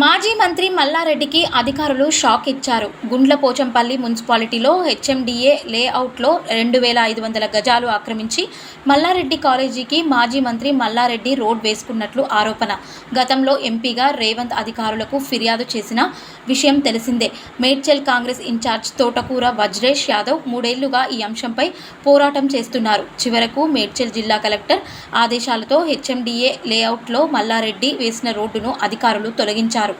మాజీ మంత్రి మల్లారెడ్డికి అధికారులు షాక్ ఇచ్చారు. గుండ్లపోచంపల్లి మున్సిపాలిటీలో హెచ్ఎండిఏ లేఅవుట్లో 2,500 గజాలు ఆక్రమించి మల్లారెడ్డి కాలేజీకి మాజీ మంత్రి మల్లారెడ్డి రోడ్ వేసుకున్నట్లు ఆరోపణ. గతంలో ఎంపీగా రేవంత్ అధికారులకు ఫిర్యాదు చేసిన విషయం తెలిసిందే. మేడ్చల్ కాంగ్రెస్ ఇన్ఛార్జ్ తోటకూర వజ్రేష్ యాదవ్ 3 ఏళ్లుగా ఈ అంశంపై పోరాటం చేస్తున్నారు. చివరకు మేడ్చల్ జిల్లా కలెక్టర్ ఆదేశాలతో హెచ్ఎండిఏ లేఅవుట్లో మల్లారెడ్డి వేసిన రోడ్డును అధికారులు తొలగించారు.